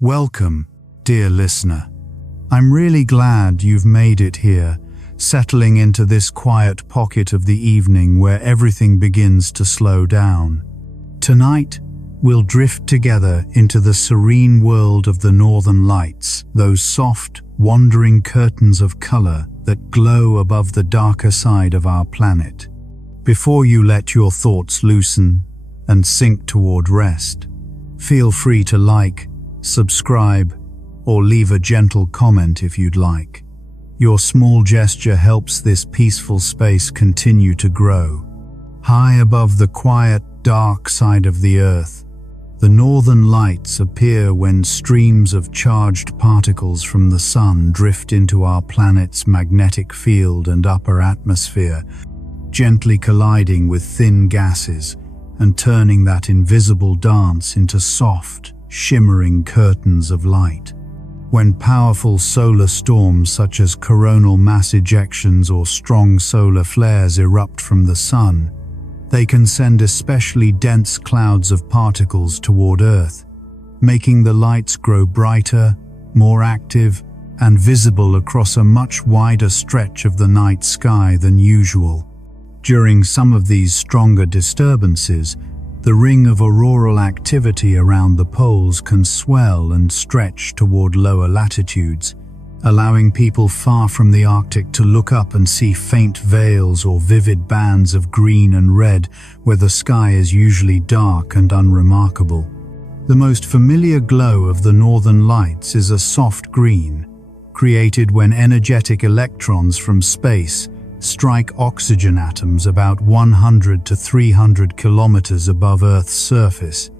Welcome, dear listener. I'm really glad you've made it here, settling into this quiet pocket of the evening where everything begins to slow down. Tonight, we'll drift together into the serene world of the Northern Lights, those soft, wandering curtains of color that glow above the darker side of our planet. Before you let your thoughts loosen and sink toward rest, feel free to like, subscribe, or leave a gentle comment if you'd like. Your small gesture helps this peaceful space continue to grow. High above the quiet, dark side of the Earth, the Northern Lights appear when streams of charged particles from the Sun drift into our planet's magnetic field and upper atmosphere, gently colliding with thin gases and turning that invisible dance into soft, shimmering curtains of light. When powerful solar storms such as coronal mass ejections or strong solar flares erupt from the Sun, they can send especially dense clouds of particles toward Earth, making the lights grow brighter, more active, and visible across a much wider stretch of the night sky than usual. During some of these stronger disturbances, the ring of auroral activity around the poles can swell and stretch toward lower latitudes, allowing people far from the Arctic to look up and see faint veils or vivid bands of green and red where the sky is usually dark and unremarkable. The most familiar glow of the Northern Lights is a soft green, created when energetic electrons from space strike oxygen atoms about 100 to 300 kilometers above Earth's surface,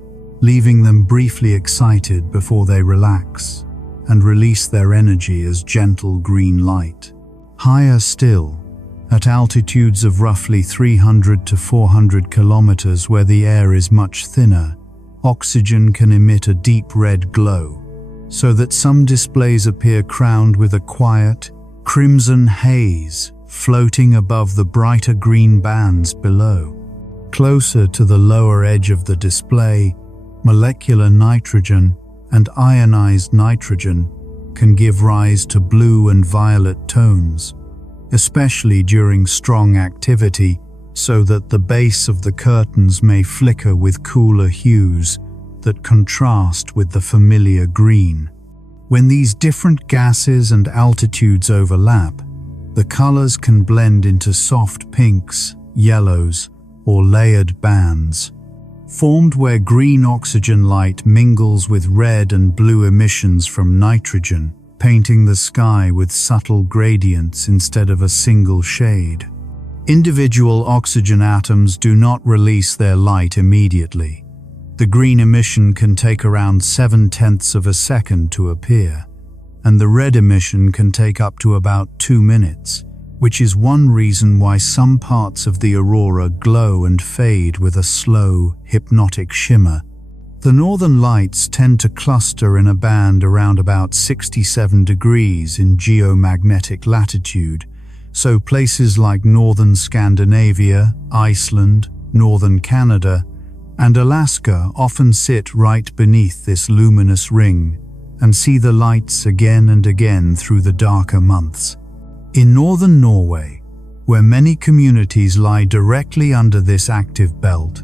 leaving them briefly excited before they relax and release their energy as gentle green light. Higher still, at altitudes of roughly 300 to 400 kilometers where the air is much thinner, oxygen can emit a deep red glow, so that some displays appear crowned with a quiet, crimson haze floating above the brighter green bands below. Closer to the lower edge of the display, molecular nitrogen and ionized nitrogen can give rise to blue and violet tones, especially during strong activity, so that the base of the curtains may flicker with cooler hues that contrast with the familiar green. When these different gases and altitudes overlap, the colors can blend into soft pinks, yellows, or layered bands, formed where green oxygen light mingles with red and blue emissions from nitrogen, painting the sky with subtle gradients instead of a single shade. Individual oxygen atoms do not release their light immediately. The green emission can take around 7/10 of a second to appear, and the red emission can take up to about 2 minutes, which is one reason why some parts of the aurora glow and fade with a slow, hypnotic shimmer. The Northern Lights tend to cluster in a band around about 67 degrees in geomagnetic latitude, so places like northern Scandinavia, Iceland, northern Canada, and Alaska often sit right beneath this luminous ring and see the lights again and again through the darker months. In northern Norway, where many communities lie directly under this active belt,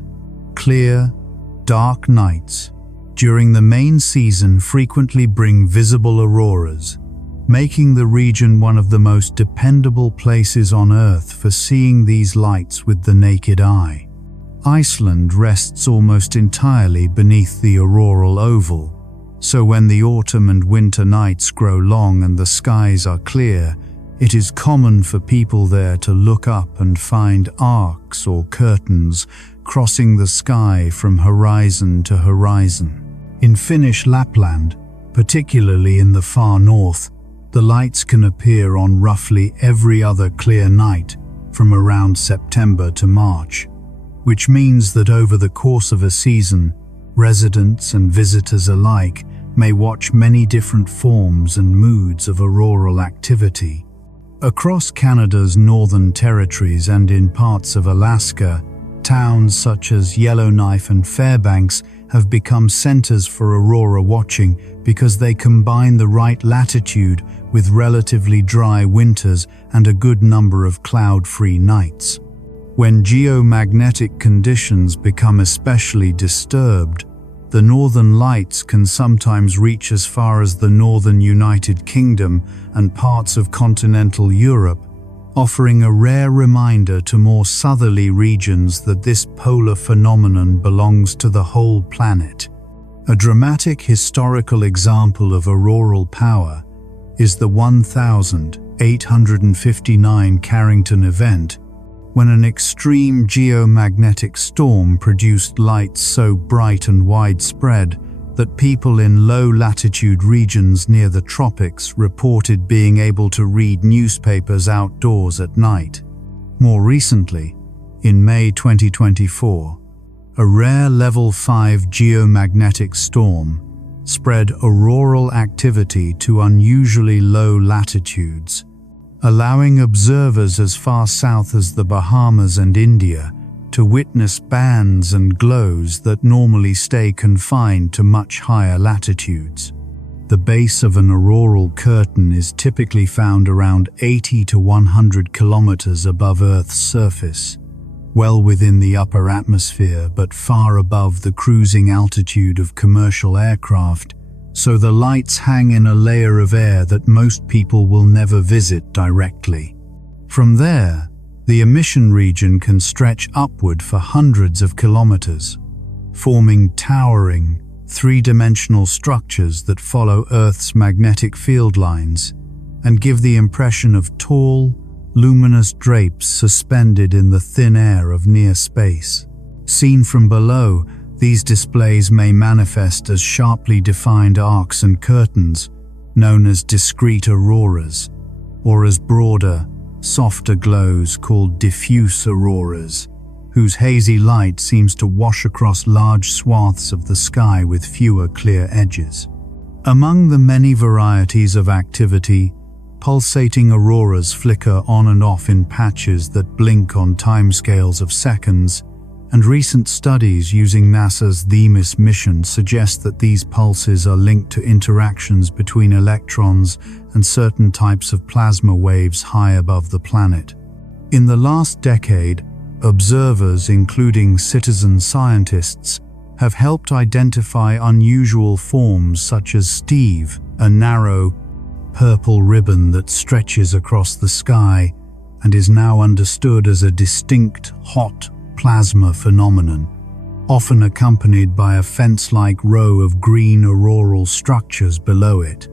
clear, dark nights during the main season frequently bring visible auroras, making the region one of the most dependable places on Earth for seeing these lights with the naked eye. Iceland rests almost entirely beneath the auroral oval, so when the autumn and winter nights grow long and the skies are clear, it is common for people there to look up and find arcs or curtains crossing the sky from horizon to horizon. In Finnish Lapland, particularly in the far north, the lights can appear on roughly every other clear night from around September to March, which means that over the course of a season, residents and visitors alike may watch many different forms and moods of auroral activity. Across Canada's northern territories and in parts of Alaska, towns such as Yellowknife and Fairbanks have become centers for aurora watching because they combine the right latitude with relatively dry winters and a good number of cloud-free nights. When geomagnetic conditions become especially disturbed, the northern lights can sometimes reach as far as the northern United Kingdom and parts of continental Europe, offering a rare reminder to more southerly regions that this polar phenomenon belongs to the whole planet. A dramatic historical example of auroral power is the 1859 Carrington event, when an extreme geomagnetic storm produced lights so bright and widespread that people in low-latitude regions near the tropics reported being able to read newspapers outdoors at night. More recently, in May 2024, a rare level 5 geomagnetic storm spread auroral activity to unusually low latitudes, allowing observers as far south as the Bahamas and India to witness bands and glows that normally stay confined to much higher latitudes. The base of an auroral curtain is typically found around 80 to 100 kilometers above Earth's surface, well within the upper atmosphere but far above the cruising altitude of commercial aircraft, so the lights hang in a layer of air that most people will never visit directly. From there, the emission region can stretch upward for hundreds of kilometers, forming towering, three-dimensional structures that follow Earth's magnetic field lines and give the impression of tall, luminous drapes suspended in the thin air of near space. Seen from below, these displays may manifest as sharply defined arcs and curtains, known as discrete auroras, or as broader, softer glows called diffuse auroras, whose hazy light seems to wash across large swaths of the sky with fewer clear edges. Among the many varieties of activity, pulsating auroras flicker on and off in patches that blink on timescales of seconds, and recent studies using NASA's Themis mission suggest that these pulses are linked to interactions between electrons and certain types of plasma waves high above the planet. In the last decade, observers, including citizen scientists, have helped identify unusual forms such as Steve, a narrow, purple ribbon that stretches across the sky and is now understood as a distinct, hot plasma phenomenon, often accompanied by a fence-like row of green auroral structures below it.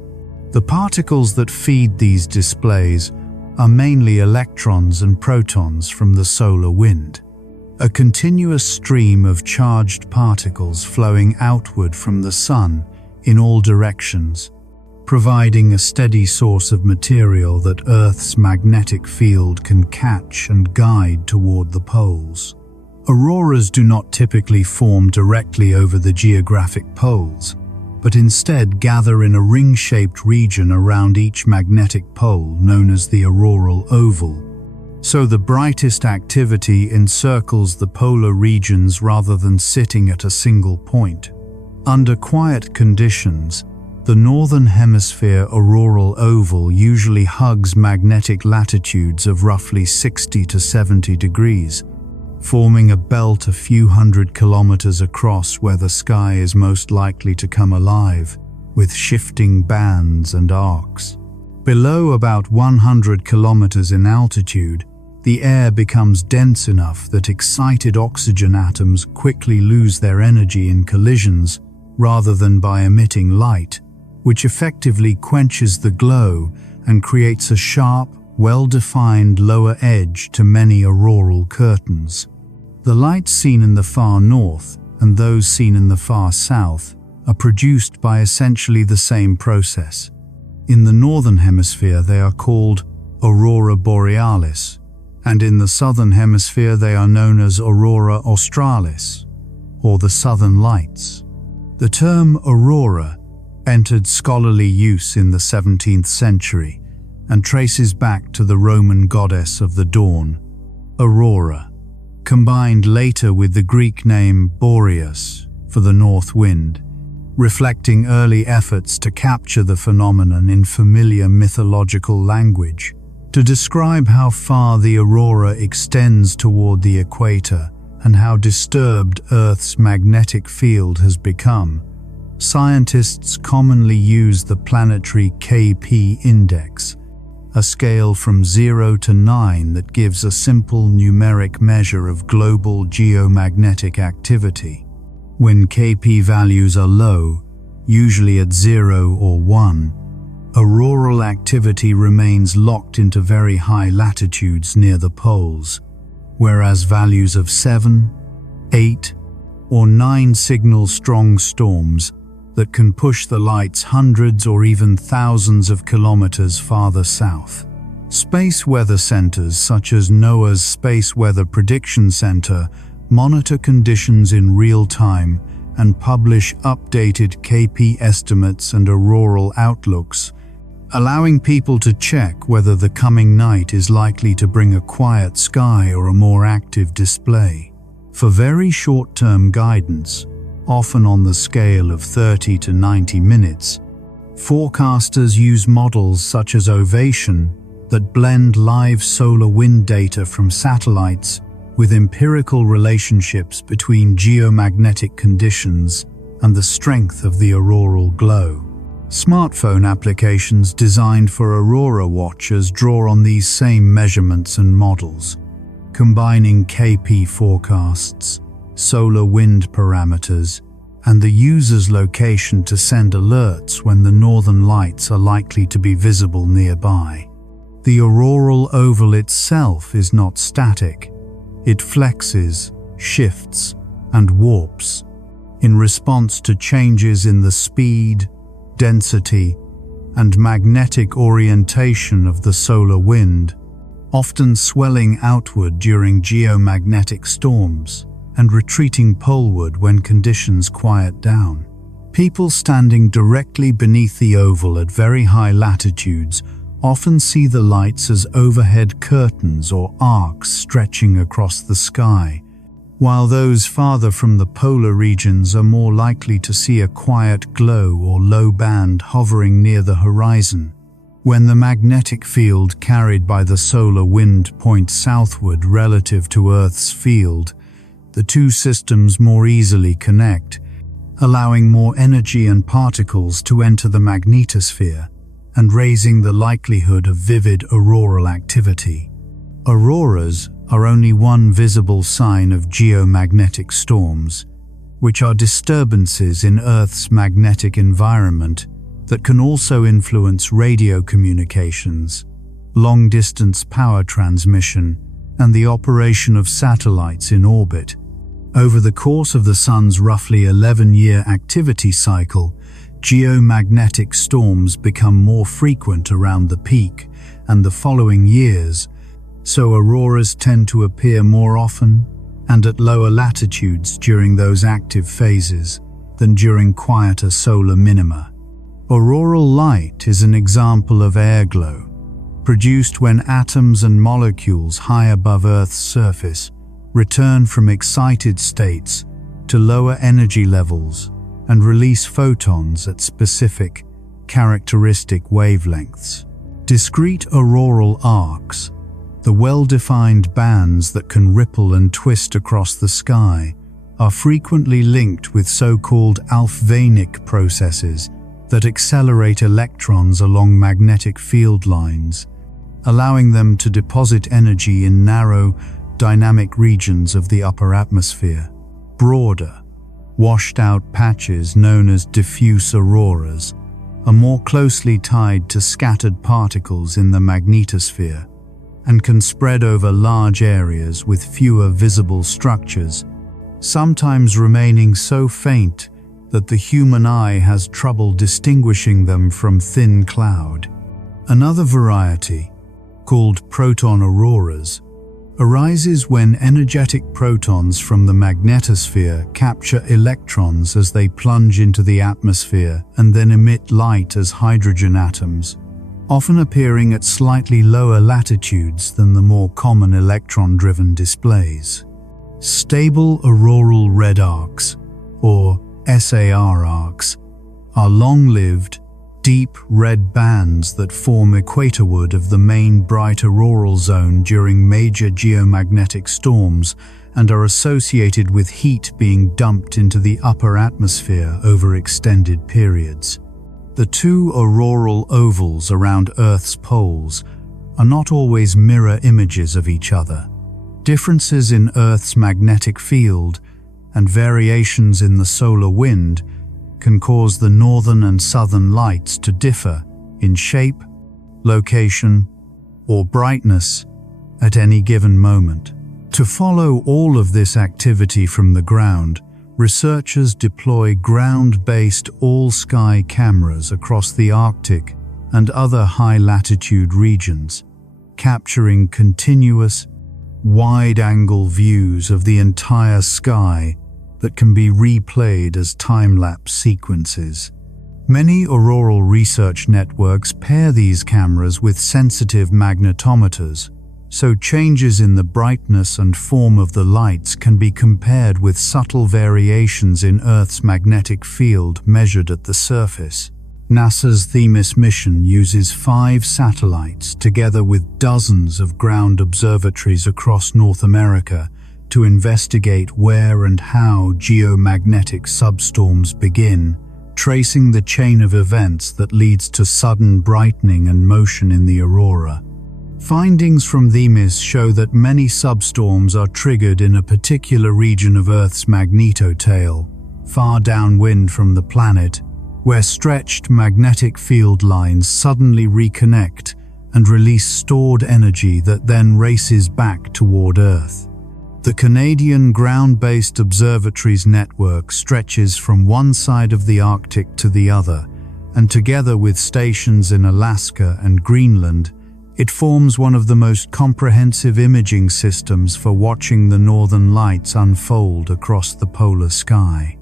The particles that feed these displays are mainly electrons and protons from the solar wind, a continuous stream of charged particles flowing outward from the sun in all directions, providing a steady source of material that Earth's magnetic field can catch and guide toward the poles. Auroras do not typically form directly over the geographic poles, but instead gather in a ring-shaped region around each magnetic pole known as the auroral oval. So the brightest activity encircles the polar regions rather than sitting at a single point. Under quiet conditions, the northern hemisphere auroral oval usually hugs magnetic latitudes of roughly 60 to 70 degrees, forming a belt a few hundred kilometers across where the sky is most likely to come alive, with shifting bands and arcs. Below about 100 kilometers in altitude, the air becomes dense enough that excited oxygen atoms quickly lose their energy in collisions rather than by emitting light, which effectively quenches the glow and creates a sharp, well-defined lower edge to many auroral curtains. The lights seen in the far north and those seen in the far south are produced by essentially the same process. In the northern hemisphere they are called aurora borealis, and in the southern hemisphere they are known as aurora australis, or the southern lights. The term aurora entered scholarly use in the 17th century and traces back to the Roman goddess of the dawn, Aurora, combined later with the Greek name Boreas, for the north wind, reflecting early efforts to capture the phenomenon in familiar mythological language. To describe how far the aurora extends toward the equator and how disturbed Earth's magnetic field has become, scientists commonly use the planetary KP index, a scale from 0 to 9 that gives a simple numeric measure of global geomagnetic activity. When KP values are low, usually at 0 or 1, auroral activity remains locked into very high latitudes near the poles, whereas values of 7, 8, or 9 signal strong storms that can push the lights hundreds or even thousands of kilometers farther south. Space weather centers such as NOAA's Space Weather Prediction Center monitor conditions in real time and publish updated KP estimates and auroral outlooks, allowing people to check whether the coming night is likely to bring a quiet sky or a more active display. For very short-term guidance, often on the scale of 30 to 90 minutes, forecasters use models such as Ovation that blend live solar wind data from satellites with empirical relationships between geomagnetic conditions and the strength of the auroral glow. Smartphone applications designed for aurora watchers draw on these same measurements and models, combining KP forecasts, solar wind parameters, and the user's location to send alerts when the northern lights are likely to be visible nearby. The auroral oval itself is not static. It flexes, shifts, and warps in response to changes in the speed, density, and magnetic orientation of the solar wind, often swelling outward during geomagnetic storms and retreating poleward when conditions quiet down. People standing directly beneath the oval at very high latitudes often see the lights as overhead curtains or arcs stretching across the sky, while those farther from the polar regions are more likely to see a quiet glow or low band hovering near the horizon. When the magnetic field carried by the solar wind points southward relative to Earth's field, the two systems more easily connect, allowing more energy and particles to enter the magnetosphere and raising the likelihood of vivid auroral activity. Auroras are only one visible sign of geomagnetic storms, which are disturbances in Earth's magnetic environment that can also influence radio communications, long-distance power transmission, and the operation of satellites in orbit. Over the course of the Sun's roughly 11-year activity cycle, geomagnetic storms become more frequent around the peak and the following years, so auroras tend to appear more often and at lower latitudes during those active phases than during quieter solar minima. Auroral light is an example of airglow, produced when atoms and molecules high above Earth's surface return from excited states to lower energy levels and release photons at specific, characteristic wavelengths. Discrete auroral arcs, the well-defined bands that can ripple and twist across the sky, are frequently linked with so-called Alfvénic processes that accelerate electrons along magnetic field lines, allowing them to deposit energy in narrow, dynamic regions of the upper atmosphere. Broader, washed-out patches known as diffuse auroras are more closely tied to scattered particles in the magnetosphere and can spread over large areas with fewer visible structures, sometimes remaining so faint that the human eye has trouble distinguishing them from thin cloud. Another variety, called proton auroras, arises when energetic protons from the magnetosphere capture electrons as they plunge into the atmosphere and then emit light as hydrogen atoms, often appearing at slightly lower latitudes than the more common electron-driven displays. Stable auroral red arcs, or SAR arcs, are long-lived, deep red bands that form equatorward of the main bright auroral zone during major geomagnetic storms and are associated with heat being dumped into the upper atmosphere over extended periods. The two auroral ovals around Earth's poles are not always mirror images of each other. Differences in Earth's magnetic field and variations in the solar wind can cause the northern and southern lights to differ in shape, location, or brightness at any given moment. To follow all of this activity from the ground, researchers deploy ground-based all-sky cameras across the Arctic and other high-latitude regions, capturing continuous, wide-angle views of the entire sky that can be replayed as time-lapse sequences. Many auroral research networks pair these cameras with sensitive magnetometers, so changes in the brightness and form of the lights can be compared with subtle variations in Earth's magnetic field measured at the surface. NASA's Themis mission uses 5 satellites together with dozens of ground observatories across North America to investigate where and how geomagnetic substorms begin, tracing the chain of events that leads to sudden brightening and motion in the aurora. Findings from Themis show that many substorms are triggered in a particular region of Earth's magnetotail, far downwind from the planet, where stretched magnetic field lines suddenly reconnect and release stored energy that then races back toward Earth. The Canadian ground-based observatories network stretches from one side of the Arctic to the other, and together with stations in Alaska and Greenland, it forms one of the most comprehensive imaging systems for watching the northern lights unfold across the polar sky.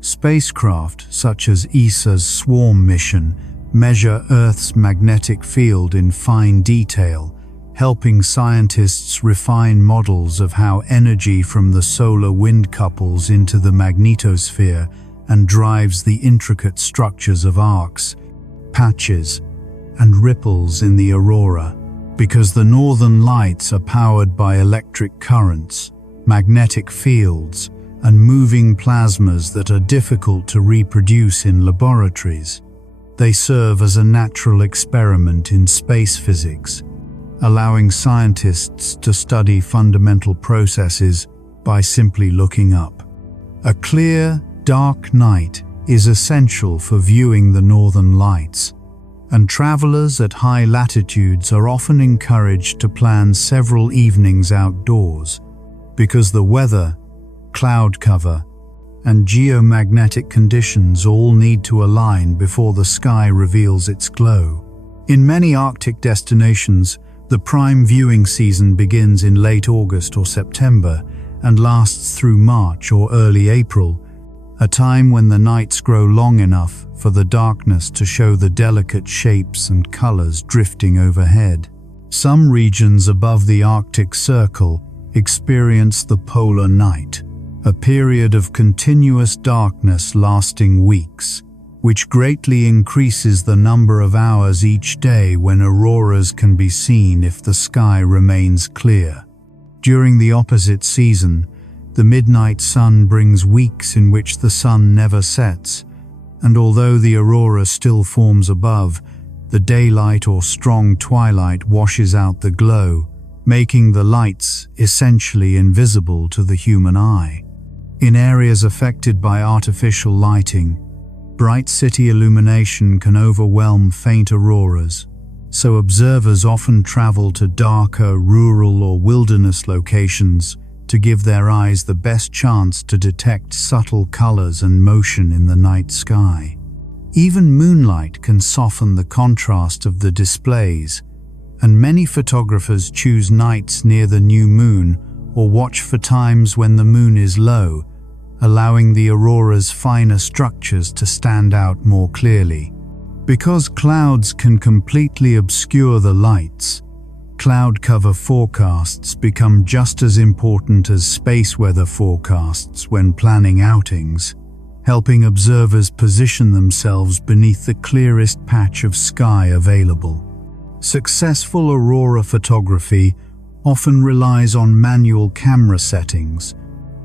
Spacecraft such as ESA's SWARM mission measure Earth's magnetic field in fine detail, helping scientists refine models of how energy from the solar wind couples into the magnetosphere and drives the intricate structures of arcs, patches, and ripples in the aurora. Because the northern lights are powered by electric currents, magnetic fields, and moving plasmas that are difficult to reproduce in laboratories, they serve as a natural experiment in space physics, allowing scientists to study fundamental processes by simply looking up. A clear, dark night is essential for viewing the northern lights, and travelers at high latitudes are often encouraged to plan several evenings outdoors because the weather, cloud cover, and geomagnetic conditions all need to align before the sky reveals its glow. In many Arctic destinations, the prime viewing season begins in late August or September and lasts through March or early April, a time when the nights grow long enough for the darkness to show the delicate shapes and colors drifting overhead. Some regions above the Arctic Circle experience the polar night, a period of continuous darkness lasting weeks, which greatly increases the number of hours each day when auroras can be seen if the sky remains clear. During the opposite season, the midnight sun brings weeks in which the sun never sets, and although the aurora still forms above, the daylight or strong twilight washes out the glow, making the lights essentially invisible to the human eye. In areas affected by artificial lighting, bright city illumination can overwhelm faint auroras, so observers often travel to darker, rural or wilderness locations to give their eyes the best chance to detect subtle colors and motion in the night sky. Even moonlight can soften the contrast of the displays, and many photographers choose nights near the new moon or watch for times when the moon is low, allowing the aurora's finer structures to stand out more clearly. Because clouds can completely obscure the lights, cloud cover forecasts become just as important as space weather forecasts when planning outings. helping observers position themselves beneath the clearest patch of sky available. Successful aurora photography often relies on manual camera settings,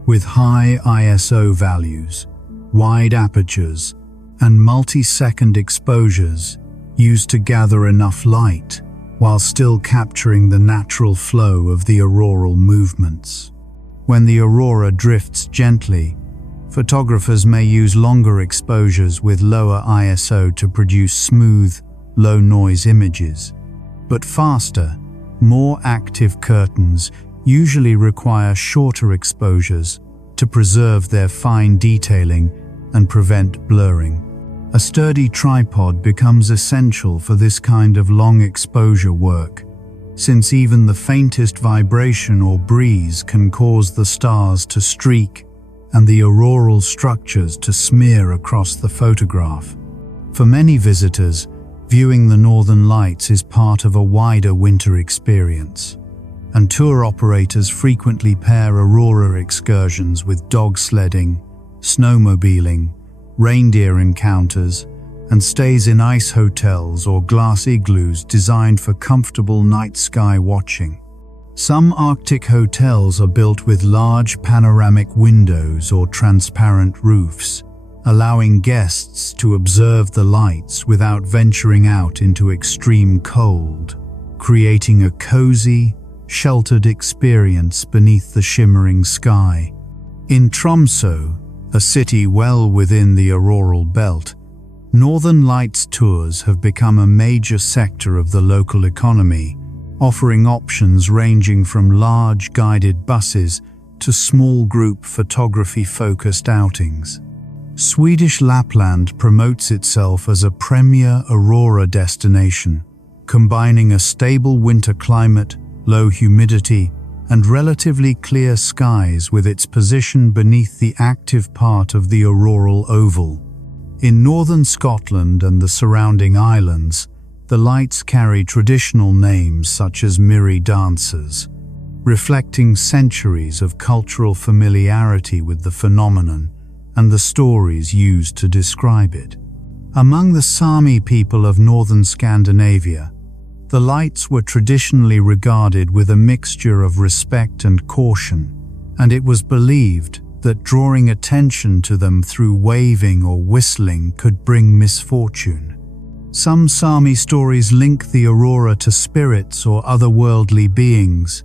with high ISO values, wide apertures, and multi-second exposures used to gather enough light while still capturing the natural flow of the auroral movements. When the aurora drifts gently, photographers may use longer exposures with lower ISO to produce smooth, low-noise images. But faster, more active curtains usually require shorter exposures to preserve their fine detailing and prevent blurring. A sturdy tripod becomes essential for this kind of long exposure work, since even the faintest vibration or breeze can cause the stars to streak and the auroral structures to smear across the photograph. For many visitors, viewing the northern lights is part of a wider winter experience, and tour operators frequently pair aurora excursions with dog sledding, snowmobiling, reindeer encounters, and stays in ice hotels or glass igloos designed for comfortable night sky watching. Some Arctic hotels are built with large panoramic windows or transparent roofs, allowing guests to observe the lights without venturing out into extreme cold, creating a cozy, sheltered experience beneath the shimmering sky. In Tromsø, a city well within the auroral belt, Northern Lights tours have become a major sector of the local economy, offering options ranging from large guided buses to small group photography-focused outings. Swedish Lapland promotes itself as a premier aurora destination, combining a stable winter climate, low humidity, and relatively clear skies with its position beneath the active part of the auroral oval. In northern Scotland and the surrounding islands, the lights carry traditional names such as Mirri dancers, reflecting centuries of cultural familiarity with the phenomenon and the stories used to describe it. Among the Sami people of northern Scandinavia, the lights were traditionally regarded with a mixture of respect and caution, and it was believed that drawing attention to them through waving or whistling could bring misfortune. Some Sami stories link the aurora to spirits or otherworldly beings,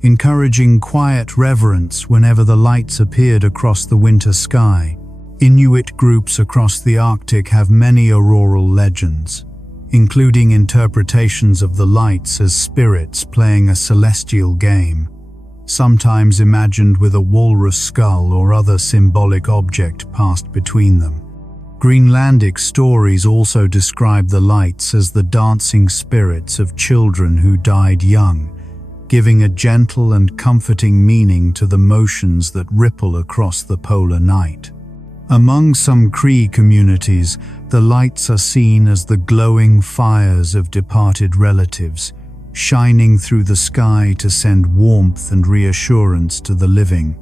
encouraging quiet reverence whenever the lights appeared across the winter sky. Inuit groups across the Arctic have many auroral legends, including interpretations of the lights as spirits playing a celestial game, sometimes imagined with a walrus skull or other symbolic object passed between them. Greenlandic stories also describe the lights as the dancing spirits of children who died young, giving a gentle and comforting meaning to the motions that ripple across the polar night. Among some Cree communities, the lights are seen as the glowing fires of departed relatives, shining through the sky to send warmth and reassurance to the living.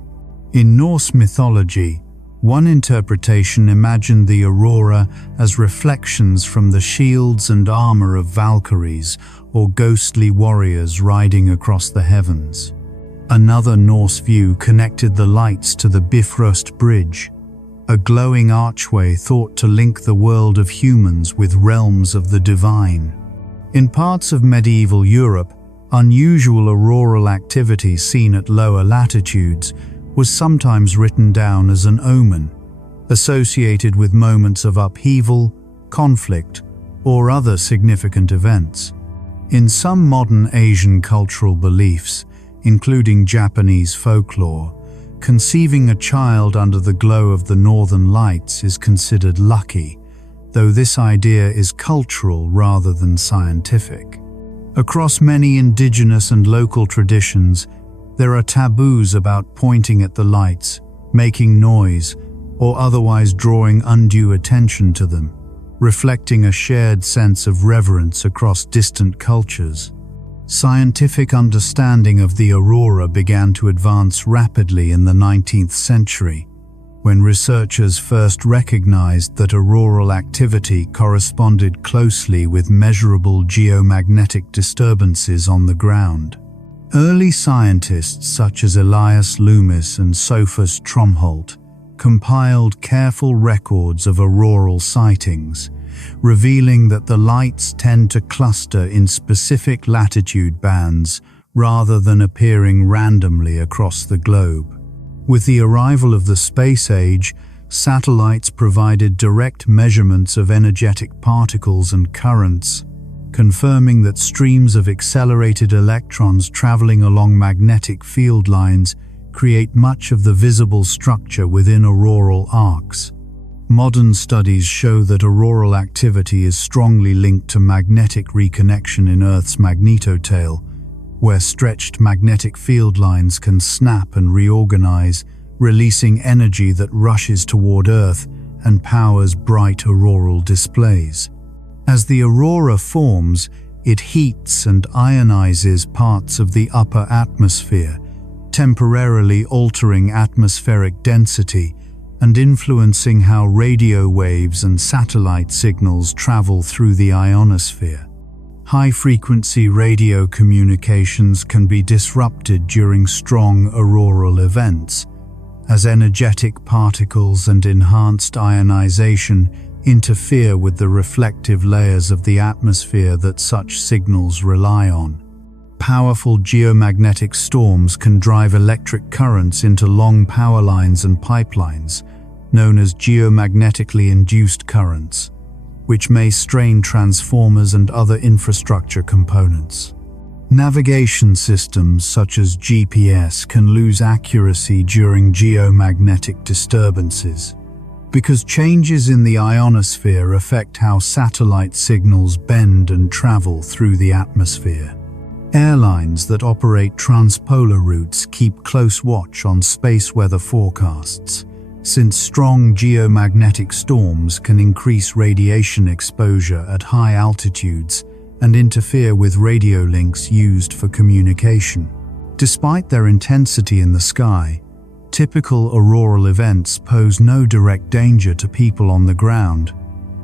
In Norse mythology, one interpretation imagined the aurora as reflections from the shields and armor of Valkyries or ghostly warriors riding across the heavens. Another Norse view connected the lights to the Bifrost Bridge, a glowing archway thought to link the world of humans with realms of the divine. In parts of medieval Europe, unusual auroral activity seen at lower latitudes was sometimes written down as an omen, associated with moments of upheaval, conflict, or other significant events. In some modern Asian cultural beliefs, including Japanese folklore, conceiving a child under the glow of the northern lights is considered lucky, though this idea is cultural rather than scientific. Across many indigenous and local traditions, there are taboos about pointing at the lights, making noise, or otherwise drawing undue attention to them, reflecting a shared sense of reverence across distant cultures. Scientific understanding of the aurora began to advance rapidly in the 19th century, when researchers first recognized that auroral activity corresponded closely with measurable geomagnetic disturbances on the ground. Early scientists such as Elias Loomis and Sophus Tromholt compiled careful records of auroral sightings, revealing that the lights tend to cluster in specific latitude bands rather than appearing randomly across the globe. With the arrival of the space age, satellites provided direct measurements of energetic particles and currents, confirming that streams of accelerated electrons traveling along magnetic field lines create much of the visible structure within auroral arcs. Modern studies show that auroral activity is strongly linked to magnetic reconnection in Earth's magnetotail, where stretched magnetic field lines can snap and reorganize, releasing energy that rushes toward Earth and powers bright auroral displays. As the aurora forms, it heats and ionizes parts of the upper atmosphere, temporarily altering atmospheric density and influencing how radio waves and satellite signals travel through the ionosphere. High-frequency radio communications can be disrupted during strong auroral events, as energetic particles and enhanced ionization interfere with the reflective layers of the atmosphere that such signals rely on. Powerful geomagnetic storms can drive electric currents into long power lines and pipelines, known as geomagnetically induced currents, which may strain transformers and other infrastructure components. Navigation systems such as GPS can lose accuracy during geomagnetic disturbances, because changes in the ionosphere affect how satellite signals bend and travel through the atmosphere. Airlines that operate transpolar routes keep close watch on space weather forecasts, since strong geomagnetic storms can increase radiation exposure at high altitudes and interfere with radio links used for communication. Despite their intensity in the sky, typical auroral events pose no direct danger to people on the ground,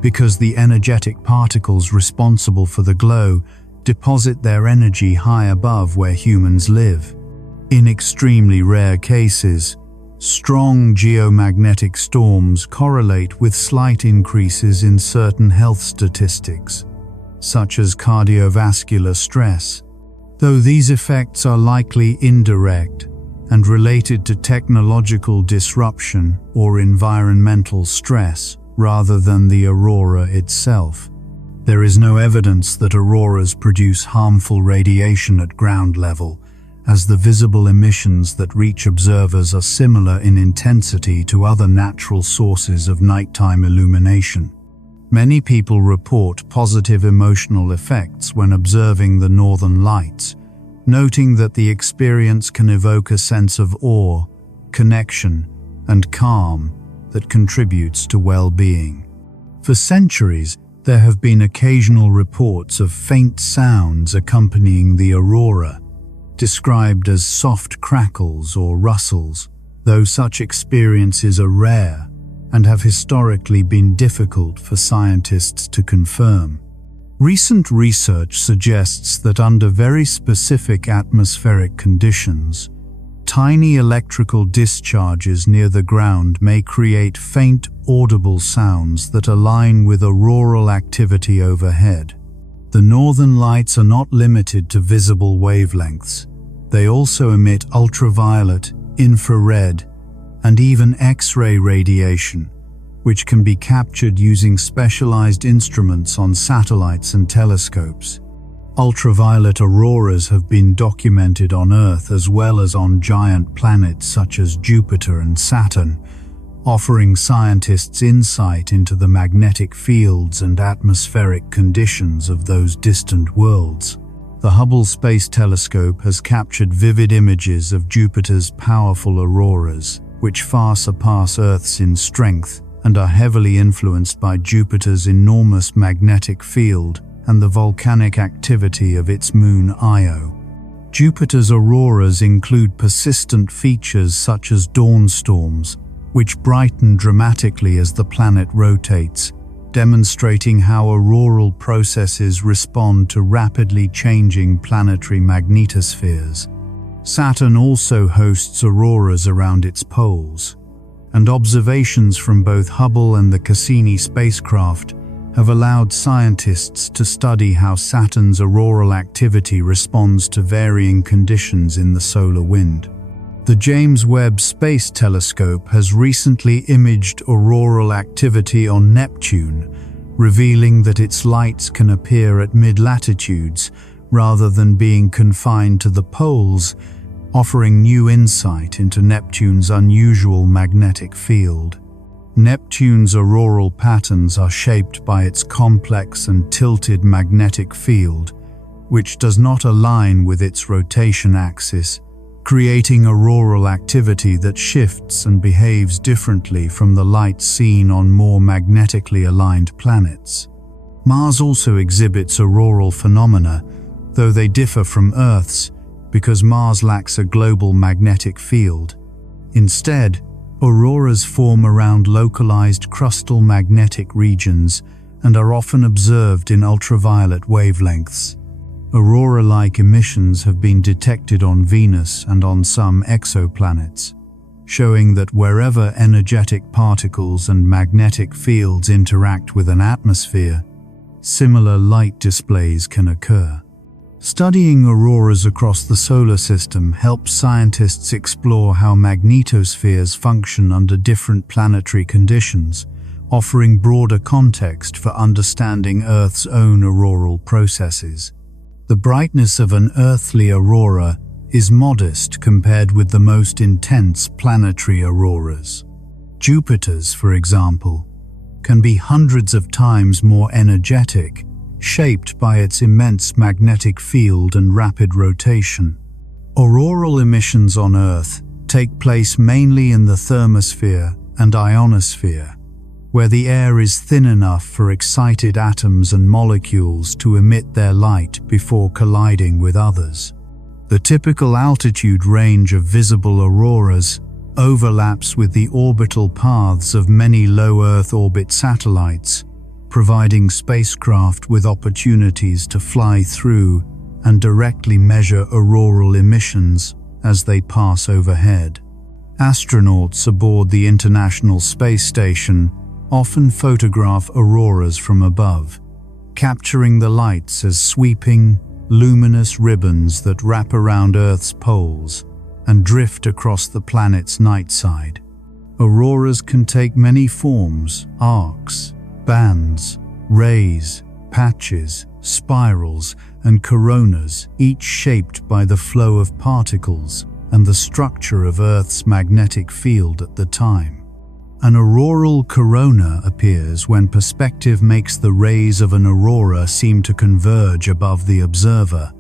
because the energetic particles responsible for the glow deposit their energy high above where humans live. In extremely rare cases, strong geomagnetic storms correlate with slight increases in certain health statistics, such as cardiovascular stress, though these effects are likely indirect and related to technological disruption or environmental stress rather than the aurora itself. There is no evidence that auroras produce harmful radiation at ground level, as the visible emissions that reach observers are similar in intensity to other natural sources of nighttime illumination. Many people report positive emotional effects when observing the northern lights, noting that the experience can evoke a sense of awe, connection, and calm that contributes to well-being. For centuries, there have been occasional reports of faint sounds accompanying the aurora, described as soft crackles or rustles, though such experiences are rare and have historically been difficult for scientists to confirm. Recent research suggests that under very specific atmospheric conditions, tiny electrical discharges near the ground may create faint, audible sounds that align with auroral activity overhead. The northern lights are not limited to visible wavelengths. They also emit ultraviolet, infrared, and even X-ray radiation, which can be captured using specialized instruments on satellites and telescopes. Ultraviolet auroras have been documented on Earth as well as on giant planets such as Jupiter and Saturn, offering scientists insight into the magnetic fields and atmospheric conditions of those distant worlds. The Hubble Space Telescope has captured vivid images of Jupiter's powerful auroras, which far surpass Earth's in strength and are heavily influenced by Jupiter's enormous magnetic field and the volcanic activity of its moon Io. Jupiter's auroras include persistent features such as dawn storms, which brighten dramatically as the planet rotates, demonstrating how auroral processes respond to rapidly changing planetary magnetospheres. Saturn also hosts auroras around its poles, and observations from both Hubble and the Cassini spacecraft have allowed scientists to study how Saturn's auroral activity responds to varying conditions in the solar wind. The James Webb Space Telescope has recently imaged auroral activity on Neptune, revealing that its lights can appear at mid-latitudes rather than being confined to the poles, offering new insight into Neptune's unusual magnetic field. Neptune's auroral patterns are shaped by its complex and tilted magnetic field, which does not align with its rotation axis, creating auroral activity that shifts and behaves differently from the light seen on more magnetically aligned planets. Mars also exhibits auroral phenomena, though they differ from Earth's because Mars lacks a global magnetic field. Instead, auroras form around localized crustal magnetic regions and are often observed in ultraviolet wavelengths. Aurora-like emissions have been detected on Venus and on some exoplanets, showing that wherever energetic particles and magnetic fields interact with an atmosphere, similar light displays can occur. Studying auroras across the solar system helps scientists explore how magnetospheres function under different planetary conditions, offering broader context for understanding Earth's own auroral processes. The brightness of an earthly aurora is modest compared with the most intense planetary auroras. Jupiter's, for example, can be hundreds of times more energetic, shaped by its immense magnetic field and rapid rotation. Auroral emissions on Earth take place mainly in the thermosphere and ionosphere, where the air is thin enough for excited atoms and molecules to emit their light before colliding with others. The typical altitude range of visible auroras overlaps with the orbital paths of many low Earth orbit satellites, providing spacecraft with opportunities to fly through and directly measure auroral emissions as they pass overhead. Astronauts aboard the International Space Station often photograph auroras from above, capturing the lights as sweeping, luminous ribbons that wrap around Earth's poles and drift across the planet's night side. Auroras can take many forms: arcs, bands, rays, patches, spirals, and coronas, each shaped by the flow of particles and the structure of Earth's magnetic field at the time. An auroral corona appears when perspective makes the rays of an aurora seem to converge above the observer,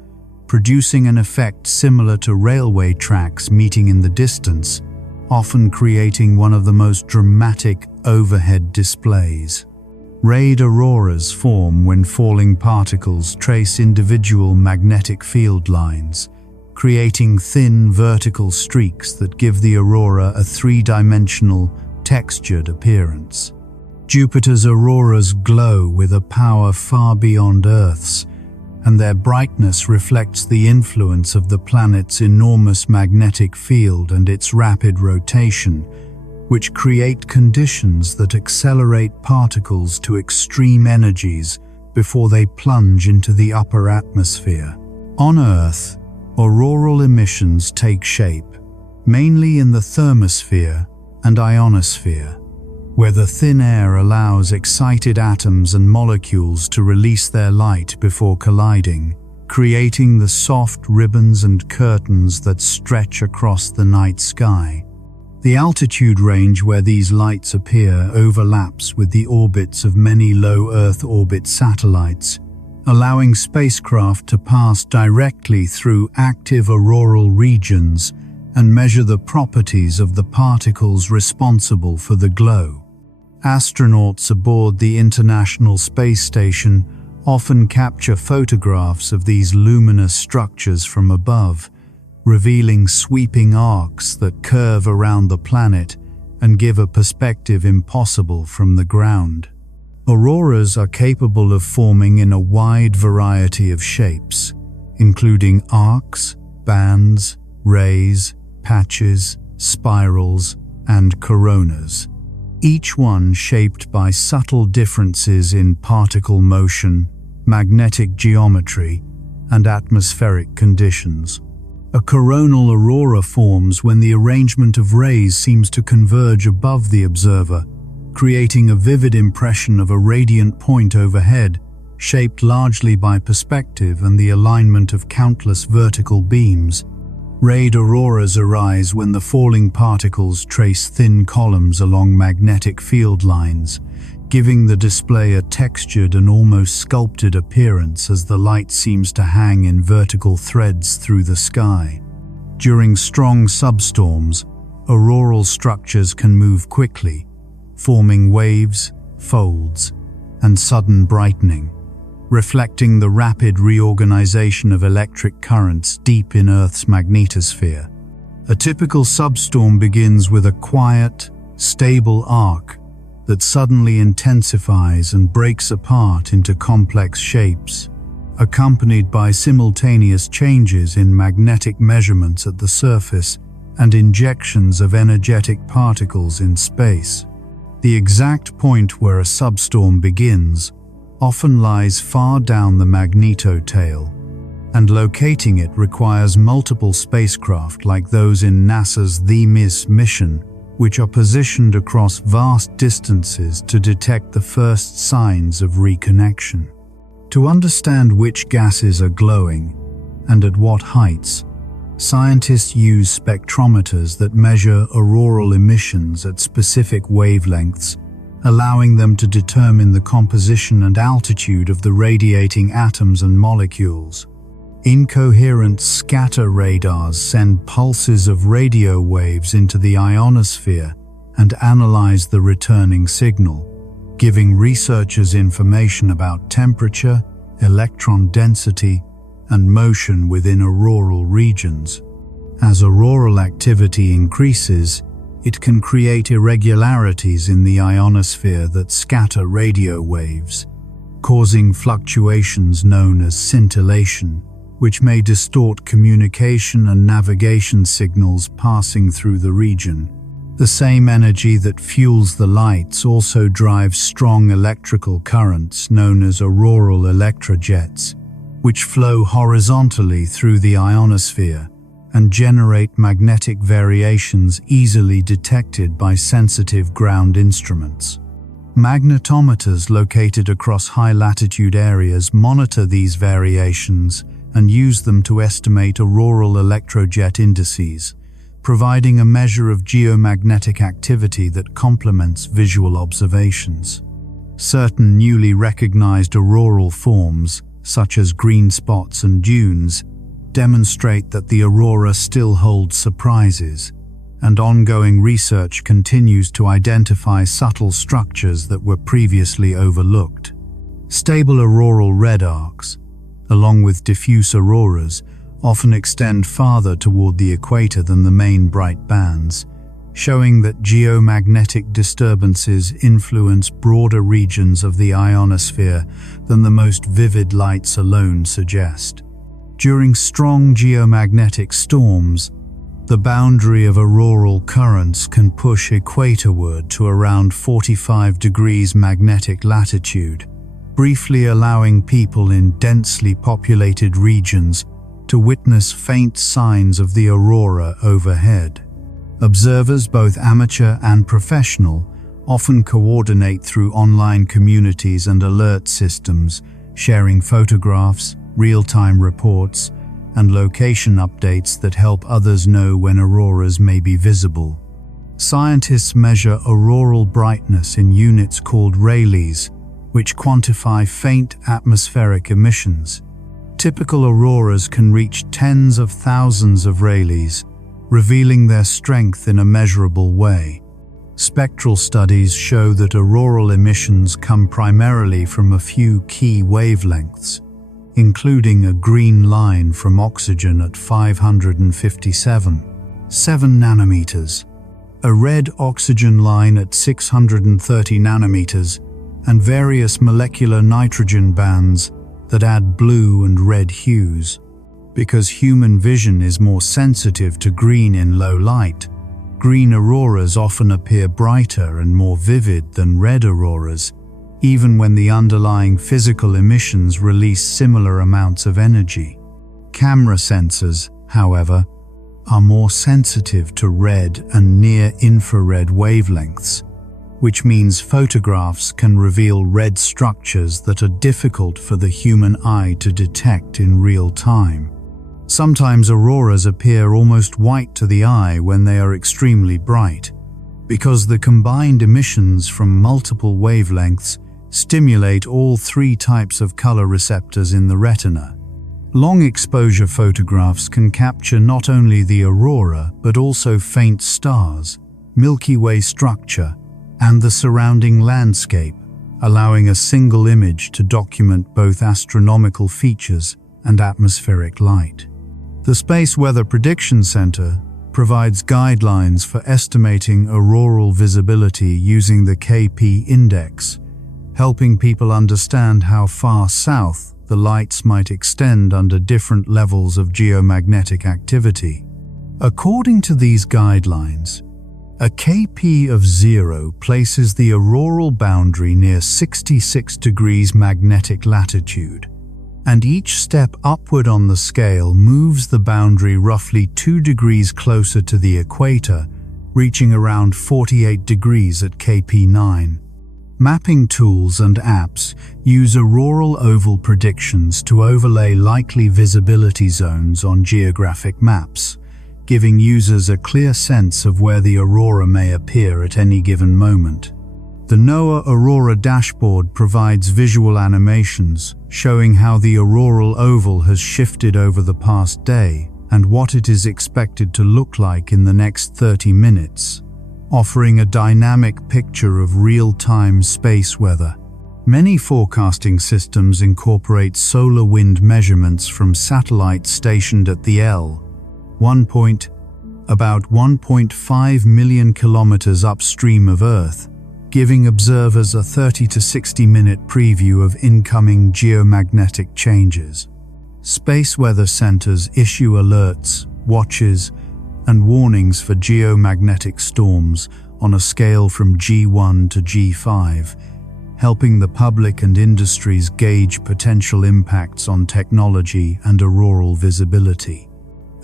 producing an effect similar to railway tracks meeting in the distance, often creating one of the most dramatic overhead displays. Rayed auroras form when falling particles trace individual magnetic field lines, creating thin vertical streaks that give the aurora a three-dimensional, textured appearance. Jupiter's auroras glow with a power far beyond Earth's, and their brightness reflects the influence of the planet's enormous magnetic field and its rapid rotation, which create conditions that accelerate particles to extreme energies before they plunge into the upper atmosphere. On Earth, auroral emissions take shape, mainly in the thermosphere and ionosphere, where the thin air allows excited atoms and molecules to release their light before colliding, creating the soft ribbons and curtains that stretch across the night sky. The altitude range where these lights appear overlaps with the orbits of many low Earth orbit satellites, allowing spacecraft to pass directly through active auroral regions and measure the properties of the particles responsible for the glow. Astronauts aboard the International Space Station often capture photographs of these luminous structures from above, revealing sweeping arcs that curve around the planet and give a perspective impossible from the ground. Auroras are capable of forming in a wide variety of shapes, including arcs, bands, rays, patches, spirals, and coronas, each one shaped by subtle differences in particle motion, magnetic geometry, and atmospheric conditions. A coronal aurora forms when the arrangement of rays seems to converge above the observer, creating a vivid impression of a radiant point overhead, shaped largely by perspective and the alignment of countless vertical beams. Rayed auroras arise when the falling particles trace thin columns along magnetic field lines, giving the display a textured and almost sculpted appearance as the light seems to hang in vertical threads through the sky. During strong substorms, auroral structures can move quickly, forming waves, folds, and sudden brightening, reflecting the rapid reorganization of electric currents deep in Earth's magnetosphere. A typical substorm begins with a quiet, stable arc that suddenly intensifies and breaks apart into complex shapes, accompanied by simultaneous changes in magnetic measurements at the surface and injections of energetic particles in space. The exact point where a substorm begins often lies far down the magnetotail, and locating it requires multiple spacecraft like those in NASA's THEMIS mission, which are positioned across vast distances to detect the first signs of reconnection. To understand which gases are glowing and at what heights, scientists use spectrometers that measure auroral emissions at specific wavelengths, allowing them to determine the composition and altitude of the radiating atoms and molecules. Incoherent scatter radars send pulses of radio waves into the ionosphere and analyze the returning signal, giving researchers information about temperature, electron density, and motion within auroral regions. As auroral activity increases, it can create irregularities in the ionosphere that scatter radio waves, causing fluctuations known as scintillation, which may distort communication and navigation signals passing through the region. The same energy that fuels the lights also drives strong electrical currents known as auroral electrojets, which flow horizontally through the ionosphere and generate magnetic variations easily detected by sensitive ground instruments. Magnetometers located across high-latitude areas monitor these variations and use them to estimate auroral electrojet indices, providing a measure of geomagnetic activity that complements visual observations. Certain newly recognized auroral forms, such as green spots and dunes, demonstrate that the aurora still holds surprises, and ongoing research continues to identify subtle structures that were previously overlooked. Stable auroral red arcs, along with diffuse auroras, often extend farther toward the equator than the main bright bands, showing that geomagnetic disturbances influence broader regions of the ionosphere than the most vivid lights alone suggest. During strong geomagnetic storms, the boundary of auroral currents can push equatorward to around 45 degrees magnetic latitude, briefly allowing people in densely populated regions to witness faint signs of the aurora overhead. Observers, both amateur and professional, often coordinate through online communities and alert systems, sharing photographs, real-time reports, and location updates that help others know when auroras may be visible. Scientists measure auroral brightness in units called Rayleigh, which quantify faint atmospheric emissions. Typical auroras can reach tens of thousands of Rayleighs, revealing their strength in a measurable way. Spectral studies show that auroral emissions come primarily from a few key wavelengths, including a green line from oxygen at 557.7 nanometers, a red oxygen line at 630 nanometers, and various molecular nitrogen bands that add blue and red hues. Because human vision is more sensitive to green in low light, green auroras often appear brighter and more vivid than red auroras, even when the underlying physical emissions release similar amounts of energy. Camera sensors, however, are more sensitive to red and near-infrared wavelengths, which means photographs can reveal red structures that are difficult for the human eye to detect in real time. Sometimes auroras appear almost white to the eye when they are extremely bright, because the combined emissions from multiple wavelengths stimulate all three types of color receptors in the retina. Long-exposure photographs can capture not only the aurora but also faint stars, Milky Way structure, and the surrounding landscape, allowing a single image to document both astronomical features and atmospheric light. The Space Weather Prediction Center provides guidelines for estimating auroral visibility using the KP index, helping people understand how far south the lights might extend under different levels of geomagnetic activity. According to these guidelines, a KP of 0 places the auroral boundary near 66 degrees magnetic latitude, and each step upward on the scale moves the boundary roughly 2 degrees closer to the equator, reaching around 48 degrees at KP9. Mapping tools and apps use auroral oval predictions to overlay likely visibility zones on geographic maps, giving users a clear sense of where the aurora may appear at any given moment. The NOAA Aurora dashboard provides visual animations showing how the auroral oval has shifted over the past day and what it is expected to look like in the next 30 minutes, offering a dynamic picture of real-time space weather. Many forecasting systems incorporate solar wind measurements from satellites stationed at the about 1.5 million kilometers upstream of Earth, giving observers a 30 to 60-minute preview of incoming geomagnetic changes. Space weather centers issue alerts, watches, and warnings for geomagnetic storms on a scale from G1 to G5, helping the public and industries gauge potential impacts on technology and auroral visibility.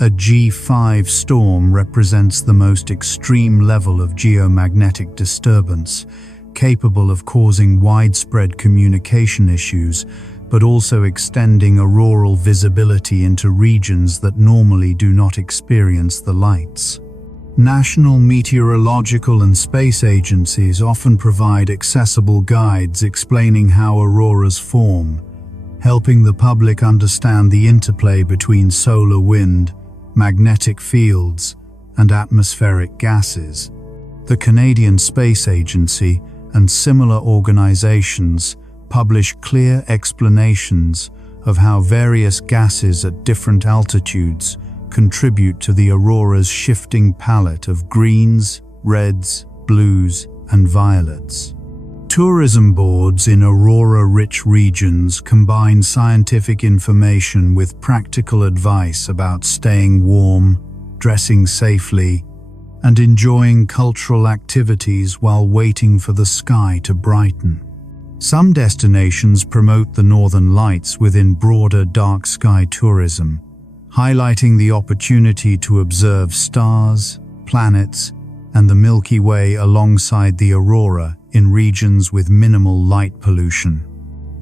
A G5 storm represents the most extreme level of geomagnetic disturbance, capable of causing widespread communication issues, but also extending auroral visibility into regions that normally do not experience the lights. National meteorological and space agencies often provide accessible guides explaining how auroras form, helping the public understand the interplay between solar wind, magnetic fields, and atmospheric gases. The Canadian Space Agency and similar organizations publish clear explanations of how various gases at different altitudes contribute to the aurora's shifting palette of greens, reds, blues, and violets. Tourism boards in aurora-rich regions combine scientific information with practical advice about staying warm, dressing safely, and enjoying cultural activities while waiting for the sky to brighten. Some destinations promote the northern lights within broader dark sky tourism, highlighting the opportunity to observe stars, planets, and the Milky Way alongside the aurora in regions with minimal light pollution.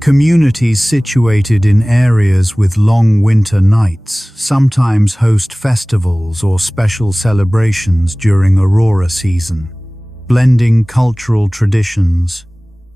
Communities situated in areas with long winter nights sometimes host festivals or special celebrations during aurora season, blending cultural traditions,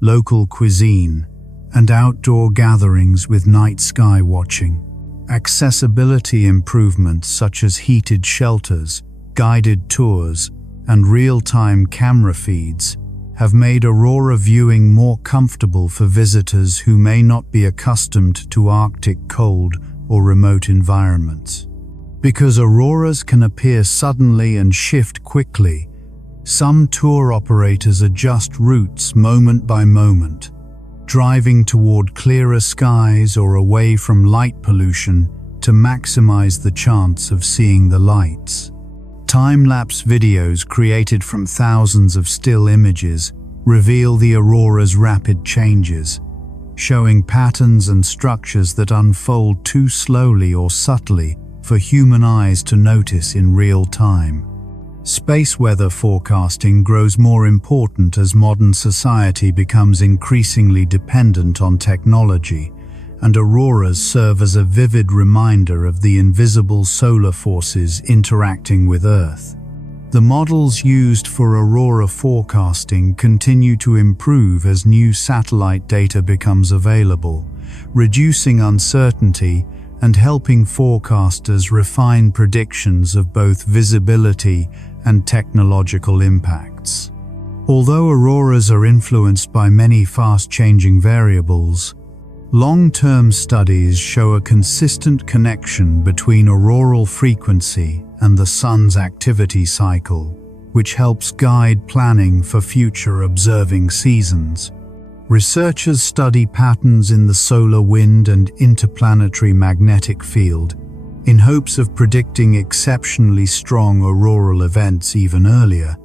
local cuisine, and outdoor gatherings with night sky watching. Accessibility improvements such as heated shelters, guided tours, and real-time camera feeds have made aurora viewing more comfortable for visitors who may not be accustomed to Arctic cold or remote environments. Because auroras can appear suddenly and shift quickly, Some tour operators adjust routes moment by moment, driving toward clearer skies or away from light pollution to maximize the chance of seeing the lights. Time-lapse videos created from thousands of still images reveal the aurora's rapid changes, showing patterns and structures that unfold too slowly or subtly for human eyes to notice in real time. Space weather forecasting grows more important as modern society becomes increasingly dependent on technology, and auroras serve as a vivid reminder of the invisible solar forces interacting with Earth. The models used for aurora forecasting continue to improve as new satellite data becomes available, reducing uncertainty and helping forecasters refine predictions of both visibility and technological impacts. Although auroras are influenced by many fast-changing variables, long-term studies show a consistent connection between auroral frequency and the sun's activity cycle, which helps guide planning for future observing seasons. Researchers study patterns in the solar wind and interplanetary magnetic field in hopes of predicting exceptionally strong auroral events even earlier,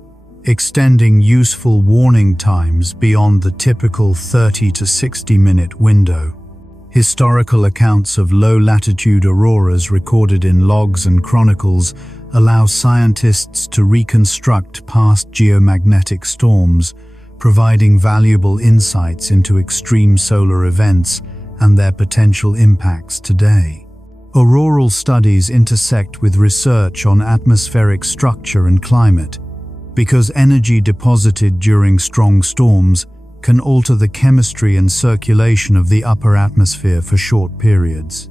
extending useful warning times beyond the typical 30 to 60-minute window. Historical accounts of low-latitude auroras recorded in logs and chronicles allow scientists to reconstruct past geomagnetic storms, providing valuable insights into extreme solar events and their potential impacts today. Auroral studies intersect with research on atmospheric structure and climate, because energy deposited during strong storms can alter the chemistry and circulation of the upper atmosphere for short periods.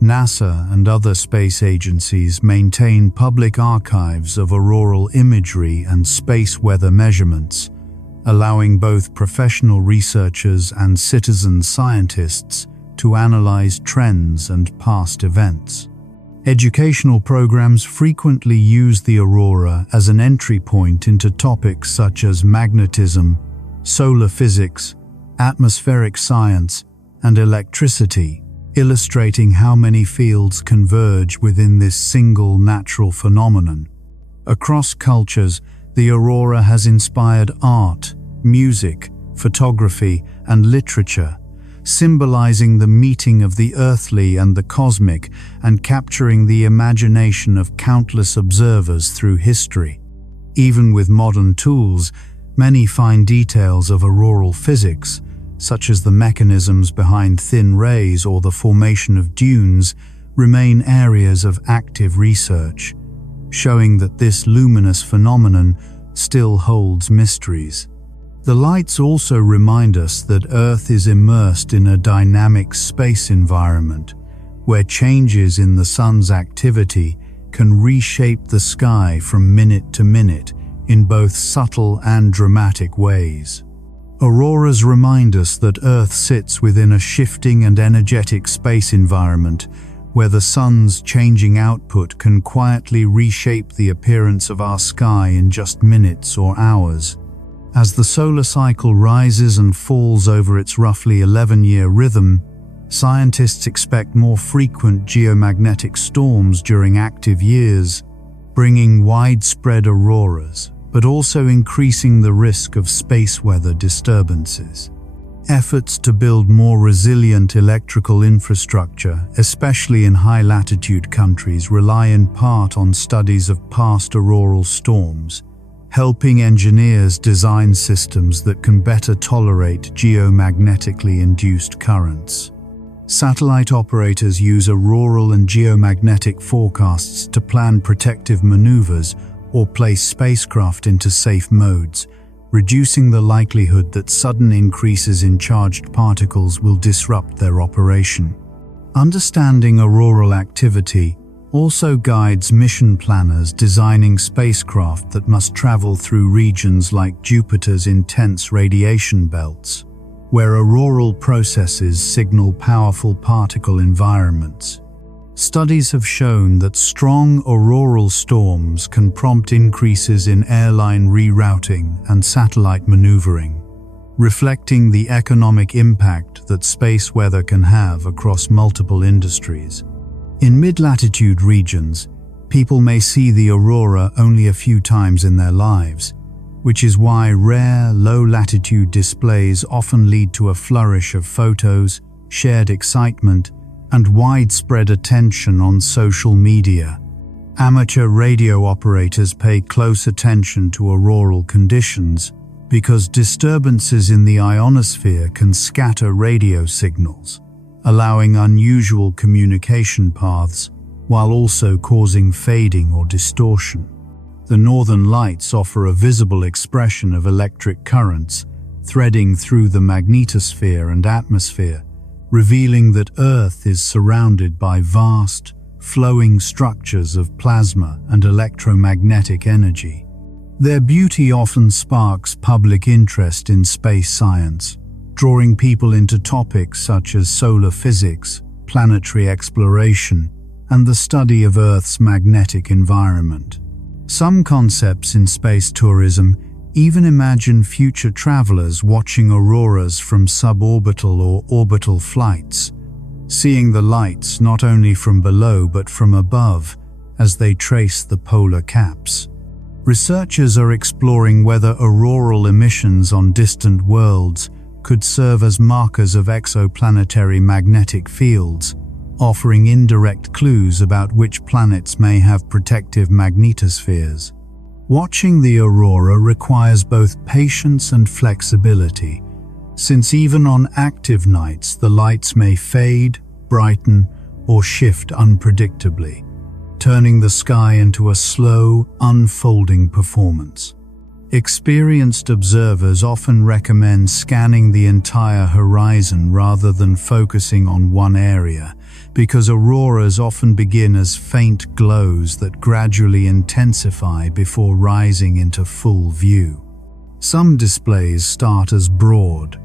NASA and other space agencies maintain public archives of auroral imagery and space weather measurements, allowing both professional researchers and citizen scientists to analyze trends and past events. Educational programs frequently use the aurora as an entry point into topics such as magnetism, solar physics, atmospheric science, and electricity, illustrating how many fields converge within this single natural phenomenon. Across cultures, the aurora has inspired art, music, photography, and literature, symbolizing the meeting of the earthly and the cosmic and capturing the imagination of countless observers through history. Even with modern tools, many fine details of auroral physics, such as the mechanisms behind thin rays or the formation of dunes, remain areas of active research, showing that this luminous phenomenon still holds mysteries. The lights also remind us that Earth is immersed in a dynamic space environment, where changes in the sun's activity can reshape the sky from minute to minute in both subtle and dramatic ways. Auroras remind us that Earth sits within a shifting and energetic space environment, where the sun's changing output can quietly reshape the appearance of our sky in just minutes or hours. As the solar cycle rises and falls over its roughly 11-year rhythm, scientists expect more frequent geomagnetic storms during active years, bringing widespread auroras, but also increasing the risk of space weather disturbances. Efforts to build more resilient electrical infrastructure, especially in high-latitude countries, rely in part on studies of past auroral storms, helping engineers design systems that can better tolerate geomagnetically induced currents. Satellite operators use auroral and geomagnetic forecasts to plan protective maneuvers or place spacecraft into safe modes, reducing the likelihood that sudden increases in charged particles will disrupt their operation. Understanding auroral activity also guides mission planners designing spacecraft that must travel through regions like Jupiter's intense radiation belts, where auroral processes signal powerful particle environments. Studies have shown that strong auroral storms can prompt increases in airline rerouting and satellite maneuvering, reflecting the economic impact that space weather can have across multiple industries. In mid-latitude regions, people may see the aurora only a few times in their lives, which is why rare, low-latitude displays often lead to a flourish of photos, shared excitement, and widespread attention on social media. Amateur radio operators pay close attention to auroral conditions because disturbances in the ionosphere can scatter radio signals, allowing unusual communication paths while also causing fading or distortion. The northern lights offer a visible expression of electric currents threading through the magnetosphere and atmosphere, revealing that Earth is surrounded by vast, flowing structures of plasma and electromagnetic energy. Their beauty often sparks public interest in space science, drawing people into topics such as solar physics, planetary exploration, and the study of Earth's magnetic environment. Some concepts in space tourism even imagine future travelers watching auroras from suborbital or orbital flights, seeing the lights not only from below but from above as they trace the polar caps. Researchers are exploring whether auroral emissions on distant worlds could serve as markers of exoplanetary magnetic fields, offering indirect clues about which planets may have protective magnetospheres. Watching the aurora requires both patience and flexibility, since even on active nights the lights may fade, brighten, or shift unpredictably, turning the sky into a slow, unfolding performance. Experienced observers often recommend scanning the entire horizon rather than focusing on one area, because auroras often begin as faint glows that gradually intensify before rising into full view. Some displays start as broad,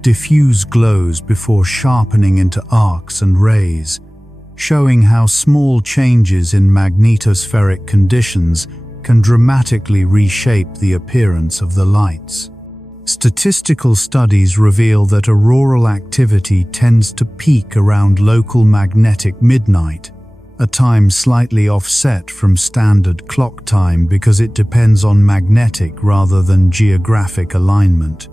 diffuse glows before sharpening into arcs and rays, showing how small changes in magnetospheric conditions can dramatically reshape the appearance of the lights. Statistical studies reveal that auroral activity tends to peak around local magnetic midnight, a time slightly offset from standard clock time because it depends on magnetic rather than geographic alignment.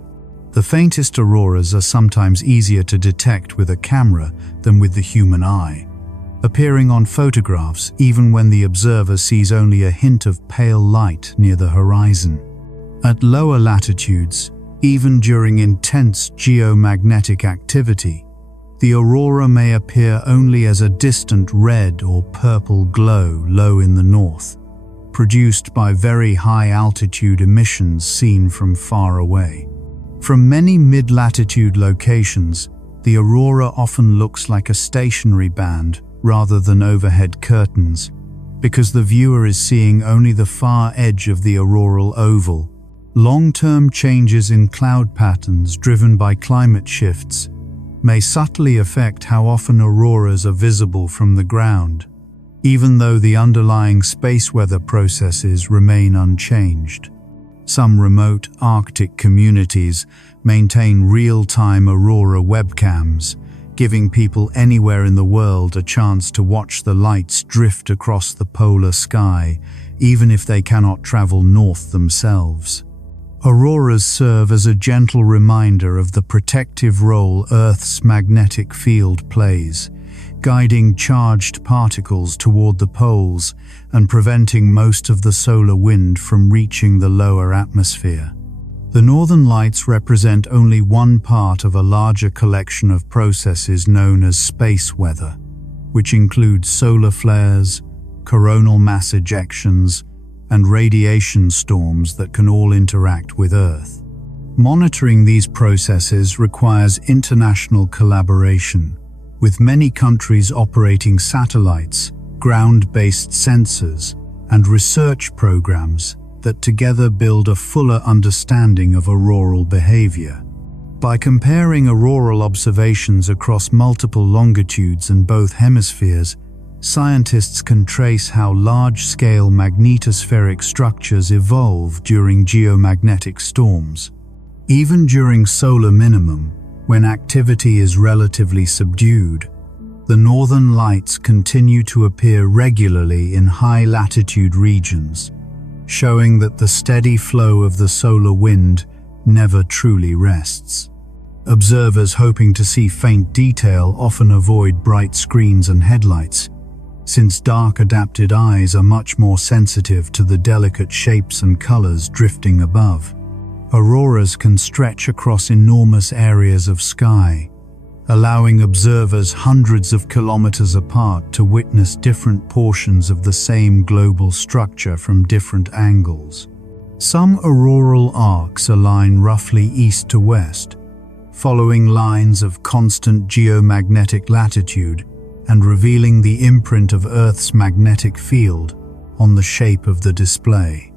The faintest auroras are sometimes easier to detect with a camera than with the human eye, appearing on photographs even when the observer sees only a hint of pale light near the horizon. At lower latitudes, even during intense geomagnetic activity, the aurora may appear only as a distant red or purple glow low in the north, produced by very high-altitude emissions seen from far away. From many mid-latitude locations, the aurora often looks like a stationary band rather than overhead curtains, because the viewer is seeing only the far edge of the auroral oval. Long-term changes in cloud patterns driven by climate shifts may subtly affect how often auroras are visible from the ground, even though the underlying space weather processes remain unchanged. Some remote Arctic communities maintain real-time aurora webcams, giving people anywhere in the world a chance to watch the lights drift across the polar sky, even if they cannot travel north themselves. Auroras serve as a gentle reminder of the protective role Earth's magnetic field plays, guiding charged particles toward the poles and preventing most of the solar wind from reaching the lower atmosphere. The northern lights represent only one part of a larger collection of processes known as space weather, which includes solar flares, coronal mass ejections, and radiation storms that can all interact with Earth. Monitoring these processes requires international collaboration, with many countries operating satellites, ground-based sensors, and research programs that together build a fuller understanding of auroral behavior. By comparing auroral observations across multiple longitudes and both hemispheres, Scientists can trace how large-scale magnetospheric structures evolve during geomagnetic storms. Even during solar minimum, when activity is relatively subdued, the northern lights continue to appear regularly in high-latitude regions, showing that the steady flow of the solar wind never truly rests. Observers hoping to see faint detail often avoid bright screens and headlights, since dark-adapted eyes are much more sensitive to the delicate shapes and colors drifting above. Auroras can stretch across enormous areas of sky, allowing observers hundreds of kilometers apart to witness different portions of the same global structure from different angles. Some auroral arcs align roughly east to west, following lines of constant geomagnetic latitude and revealing the imprint of Earth's magnetic field on the shape of the display.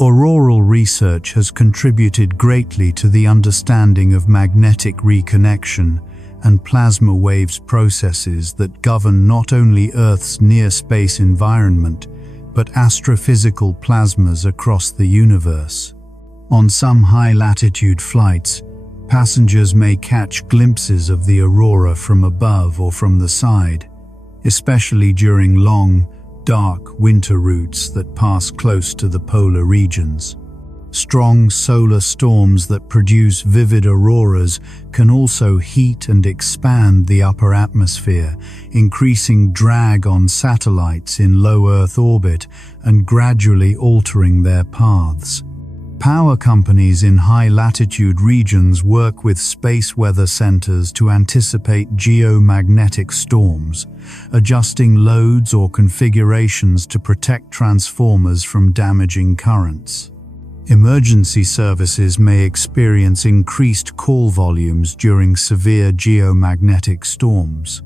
Auroral research has contributed greatly to the understanding of magnetic reconnection and plasma waves processes that govern not only Earth's near-space environment, but astrophysical plasmas across the universe. On some high-latitude flights, passengers may catch glimpses of the aurora from above or from the side, especially during long, dark winter routes that pass close to the polar regions. Strong solar storms that produce vivid auroras can also heat and expand the upper atmosphere, increasing drag on satellites in low Earth orbit and gradually altering their paths. Power companies in high-latitude regions work with space weather centers to anticipate geomagnetic storms, adjusting loads or configurations to protect transformers from damaging currents. Emergency services may experience increased call volumes during severe geomagnetic storms,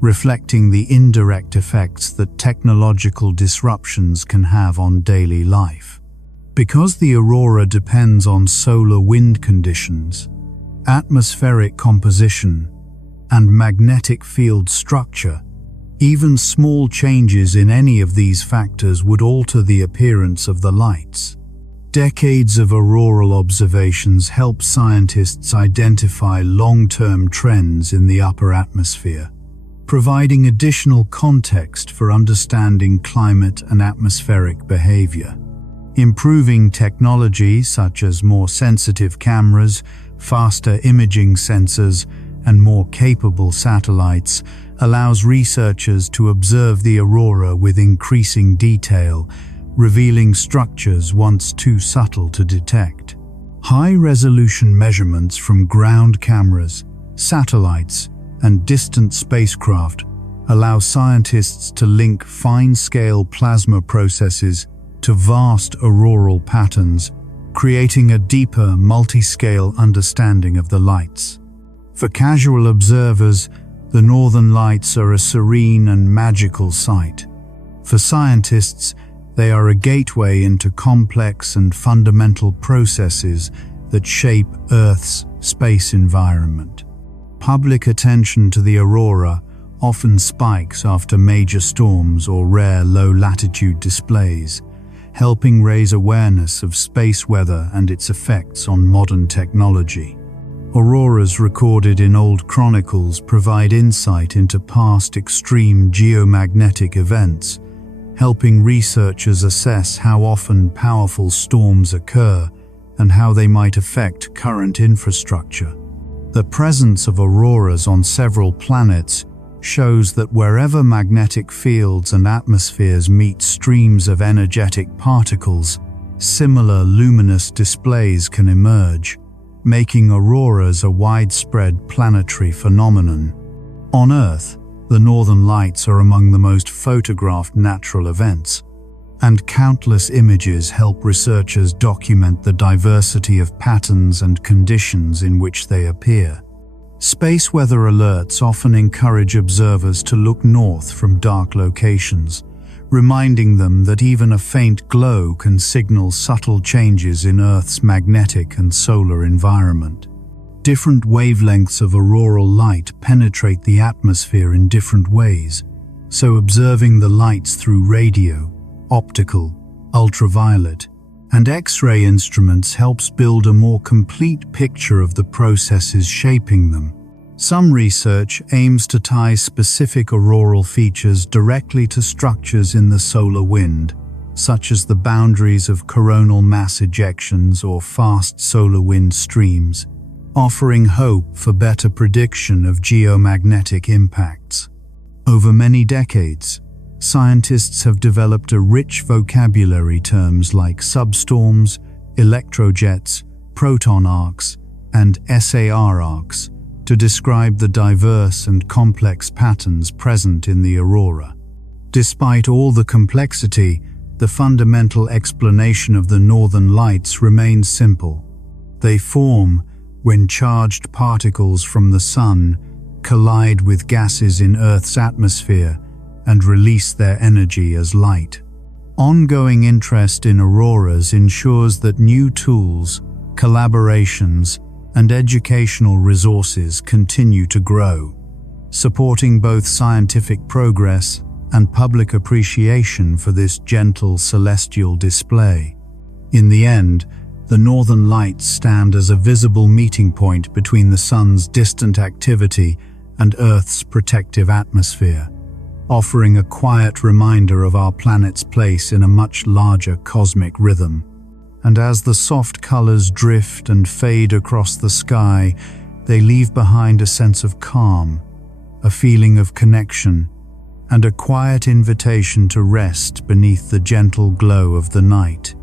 reflecting the indirect effects that technological disruptions can have on daily life. Because the aurora depends on solar wind conditions, atmospheric composition, and magnetic field structure, even small changes in any of these factors would alter the appearance of the lights. Decades of auroral observations help scientists identify long-term trends in the upper atmosphere, providing additional context for understanding climate and atmospheric behavior. Improving technology such as more sensitive cameras, faster imaging sensors, and more capable satellites allows researchers to observe the aurora with increasing detail, revealing structures once too subtle to detect. High-resolution measurements from ground cameras, satellites, and distant spacecraft allow scientists to link fine-scale plasma processes to vast auroral patterns, creating a deeper, multi-scale understanding of the lights. For casual observers, the northern lights are a serene and magical sight. For scientists, they are a gateway into complex and fundamental processes that shape Earth's space environment. Public attention to the aurora often spikes after major storms or rare low-latitude displays, helping raise awareness of space weather and its effects on modern technology. Auroras recorded in old chronicles provide insight into past extreme geomagnetic events, helping researchers assess how often powerful storms occur and how they might affect current infrastructure. The presence of auroras on several planets shows that wherever magnetic fields and atmospheres meet streams of energetic particles, similar luminous displays can emerge, making auroras a widespread planetary phenomenon. On Earth, the northern lights are among the most photographed natural events, and countless images help researchers document the diversity of patterns and conditions in which they appear. Space weather alerts often encourage observers to look north from dark locations, reminding them that even a faint glow can signal subtle changes in Earth's magnetic and solar environment. Different wavelengths of auroral light penetrate the atmosphere in different ways, So observing the lights through radio, optical, ultraviolet, and X-ray instruments helps build a more complete picture of the processes shaping them. Some research aims to tie specific auroral features directly to structures in the solar wind, such as the boundaries of coronal mass ejections or fast solar wind streams, offering hope for better prediction of geomagnetic impacts. Over many decades, scientists have developed a rich vocabulary terms like substorms, electrojets, proton arcs, and SAR arcs to describe the diverse and complex patterns present in the aurora. Despite all the complexity, the fundamental explanation of the northern lights remains simple. They form when charged particles from the sun collide with gases in Earth's atmosphere and release their energy as light. Ongoing interest in auroras ensures that new tools, collaborations, and educational resources continue to grow, supporting both scientific progress and public appreciation for this gentle celestial display. In the end, the northern lights stand as a visible meeting point between the sun's distant activity and Earth's protective atmosphere, offering a quiet reminder of our planet's place in a much larger cosmic rhythm. And as the soft colors drift and fade across the sky, they leave behind a sense of calm, a feeling of connection, and a quiet invitation to rest beneath the gentle glow of the night.